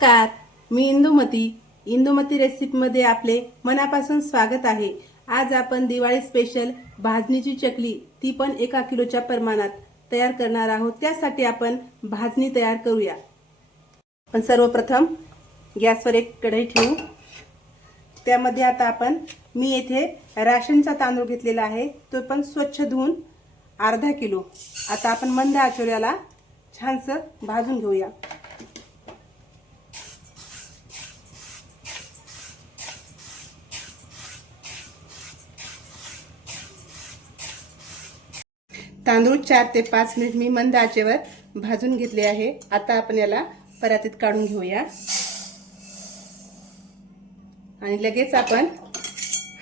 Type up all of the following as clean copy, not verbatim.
नमस्कार, मी इंदुमती रेसिपीमध्ये आपले मनापासून स्वागत आहे। आज आपण दिवाळी स्पेशल भाजणीची चकली ती पण 1 किलोच्या प्रमाणात तयार करणार आहोत। त्यासाठी आपण भाजणी तयार करूया। पण सर्वप्रथम गॅसवर एक कढई ठेवू। त्यामध्ये आता मी येथे राशनचा तांदूळ घेतलेला आहे, तो पण स्वच्छ धुवून अर्धा किलो। आता आपण मंद आचेवर याला छानसं भाजून घेऊया। तांदूळ 4 ते 5 मिनिट मी मंद आचेवर भाजून घेतले आहे। आता आपण याला परातीत काढून घेऊया आणि लगेच आपण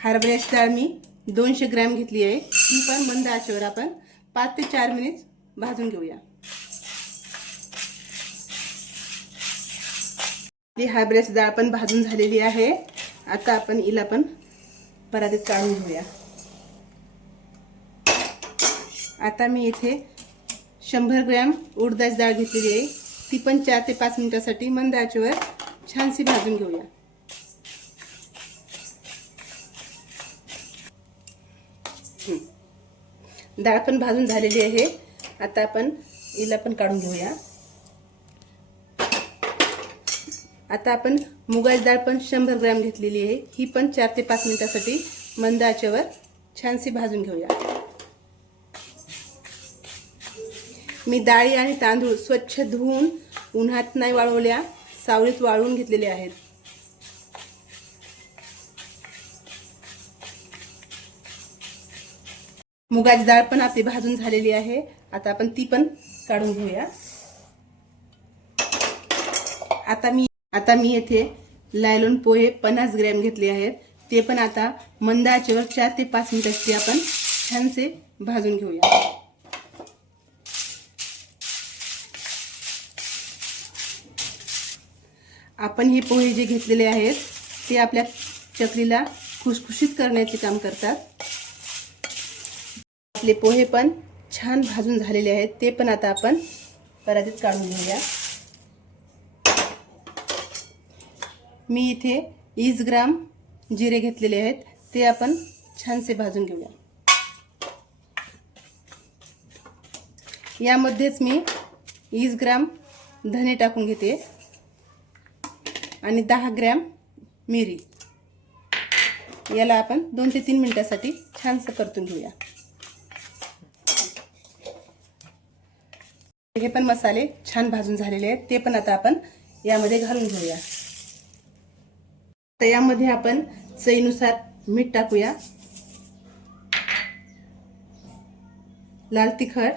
हरभऱ्याची डाळ मी 200 ग्रॅम घेतली आहे, ती पण मंद आचेवर आपण 5 ते 4 मिनिट भाजून घेऊया। ही हरभऱ्याची डाळ पण भाजून झालेली आहे। आता आपण हिला पण परातीत काढून घेऊया। आता मी इथे 100 ग्रॅम उडदाची डाळ घेतलेली आहे, ती पण 4 ते 5 मिनिटांसाठी मंद आचेवर छानशी भाजून घेऊया। डाळ पण भाजून झालेली आहे। आता आपण हिला पण काढून घेऊया। आता आपण मुगाची डाळ पण 100 ग्रॅम घेतलेली आहे, ही पण 4 ते 5 मिनिटांसाठी मंद आचेवर छानशी भाजून घेऊया। मी डाळी आणि तांदूळ स्वच्छ धुवून उन्हात नाही वाळवल्या, सावलीत वाळवून घेतलेले आहेत। मुगाची डाळ पण आपली भाजून झालेली आहे। आता आपण ती पण काढून घेऊया। आता मी येथे लायलॉन पोहे 50 ग्रॅम घेतले आहेत, ते पण आता मंद आचेवर 4 ते 5 मिनिटांसाठी आपण छानसे भाजून घेऊया। आपण हे पोहे जे घेतलेले आहेत ते आपल्या चकलीला खुसखुशीत करण्याचे काम करतात। आपले पोहे पण छान भाजून झालेले आहेत, ते पण आता आपण परातीत काढून घेऊया। मी इथे 20 ग्राम जिरे घेतलेले आहेत, ते आपण छानसे भाजून घेऊया। यामध्येच मी 20 ग्राम धने टाकून घेते आणि 10 ग्रॅम मिरी। याला आपण 2 ते 3 मिनिटांसाठी छानसं परतून घेऊया। हे पण मसाले छान भाजून झालेले आहेत, ते पण आता आपण यामध्ये घालून घेऊया। तर यामध्ये आपण चवीनुसार मीठ टाकूया, लाल तिखट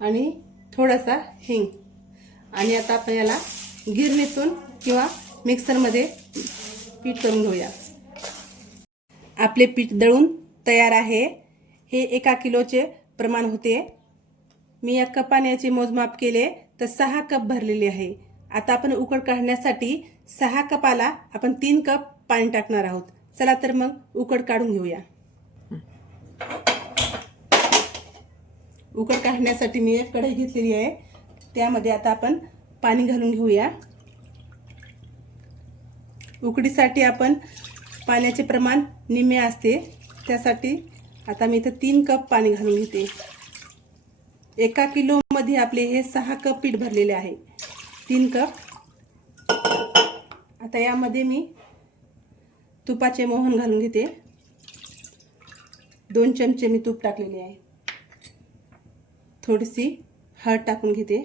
आणि थोडासा हिंग। आणि आता आपण याला गिरणीतून किंवा मिक्सरमध्ये पीठ करून घेऊया। आपले पीठ दळून तयार आहे। हे 1 किलोचे प्रमाण होते। मी या कपाने मोजमाप केले तर 6 कप भरलेले आहे। आता आपण उकड काढण्यासाठी 6 कपाला आपण 3 कप पाणी टाकणार आहोत। चला तर मग उकड काढून घेऊया। उकड काढण्यासाठी मी एक कढई घेतलेली आहे, त्यामध्ये आता आपण पाणी घालून घेऊया। उकडीसाठी आपण पाण्याचे प्रमाण निम्मे असते, त्यासाठी आता मी इथे 3 कप पाणी घालून घेते। 1 किलो मध्ये आपले हे 6 कप पीठ भरलेले आहे, 3 कप। आता यामध्ये मी तुपाचे मोहन घालून घेते। 2 चमचे मी तूप टाकलेले आहे। थोडीशी हळद टाकून घेते।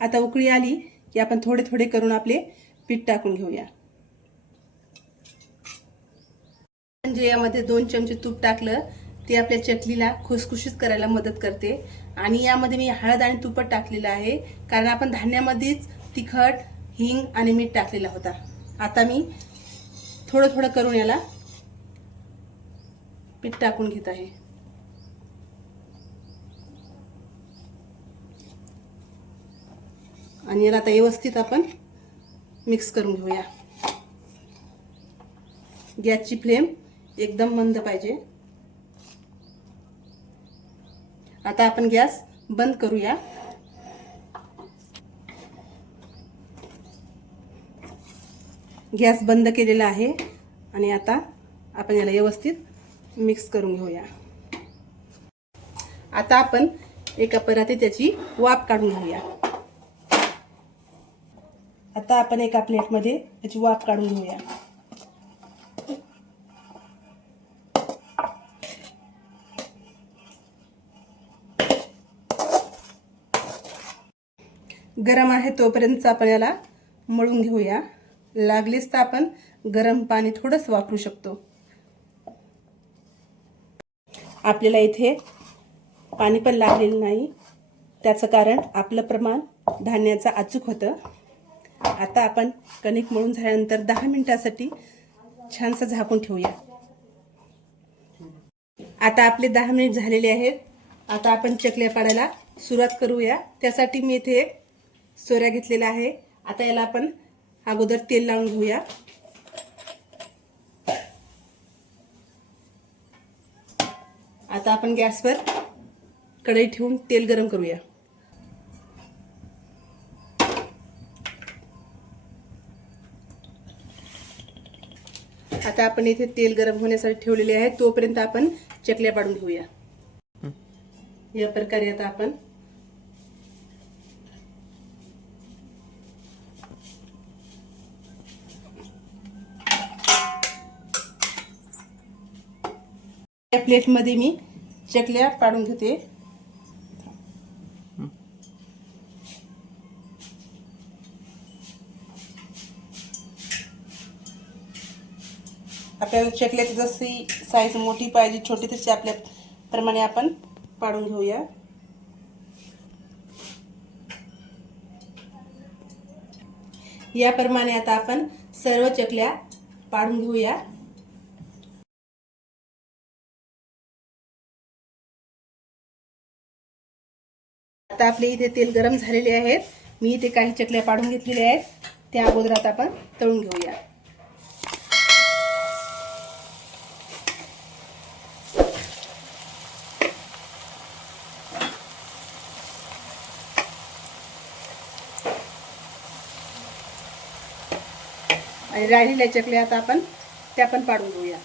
आता उकळी आली की आपण थोडे थोडे करून आपले पीठ टाकून घेऊया। म्हणजे यामध्ये 2 चमचे तूप टाकलं, ते आपल्या चकलीला खुसखुशीत करायला मदत करते। आणि यामध्ये मी हळद आणि तुपट टाकलेलं आहे, कारण आपण धान्यामध्येच तिखट, हिंग आणि मीठ टाकलेला होता। आता मी थोडं थोडं करून याला पीठ टाकून घेत आहे। आणि याला आता व्यवस्थित आपण मिक्स करून घेऊया। गॅसची फ्लेम एकदम मंद पाहिजे। आता आपण गॅस बंद करूया। गॅस बंद केलेला आहे आणि आता आपण याला व्यवस्थित मिक्स करून घेऊया। आता आपण एका परातीत त्याची वाफ काढून घेऊया। आता आपण एका प्लेटमध्ये त्याची वाफ काढून घेऊया। गरम आहे तोपर्यंत आपण याला मळून घेऊया। लागलीच तर आपण गरम पाणी थोडंसं वापरू शकतो। आपल्याला इथे पाणी पण लागलेलं नाही, त्याचं कारण आपलं प्रमाण धान्याचं अचूक होतं। आता आपण कणिक मळून झाल्यानंतर 10 मिनिटांसाठी छानसं झाकून ठेवूया। आता आपले 10 मिनिट झालेले आहेत। आता आपण चकल्या पाडायला सुरुवात करूया। त्यासाठी मी इथे एक सोऱ्या घेतलेला आहे। आता याला आपण अगोदर तेल लावून घेऊया। आता आपण गॅसवर कढई ठेवून तेल गरम करूया। आता आपण इथे तेल गरम होण्यासाठी ठेवलेले आहे, तोपर्यंत आपण चकल्या पाडून घेऊया। या प्रकारे आता आपण या प्लेटमध्ये मी चकल्या पाडून घेते। आपल्याला चकल्याची जशी साईज मोठी पाहिजे छोटी तशी आपल्या प्रमाणे आपण पाडून घेऊया। याप्रमाणे आता आपण सर्व चकल्या पाडून घेऊया। आता आपले इथे तेल गरम झालेले आहेत। मी इथे काही चकल्या पाडून घेतलेल्या आहेत, त्या अगोदर आता आपण तळून घेऊया। आणि राहिलेल्या चकल्या आता आपण त्या पण पाडून घेऊया।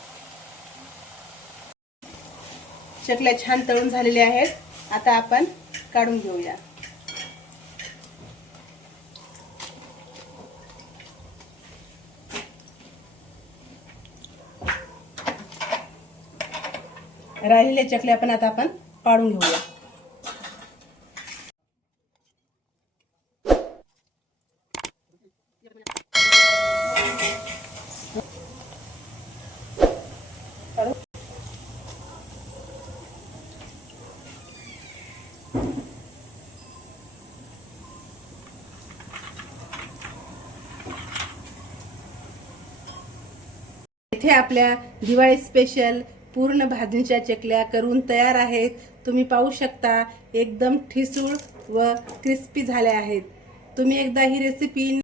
चकल्या छान तळून झालेल्या आहेत, आता आपण काढून घेऊया। राहिलेल्या चकल्या पण आता आपण पाडून घेऊया। इथे आपल्या दिवाळी स्पेशल पूर्ण भाजणीच्या चकल्या करून तयार आहेत। तुम्ही पाहू शकता एकदम ठिसूळ व क्रिस्पी झाल्या आहेत। तुम्ही एकदा ही रेसिपी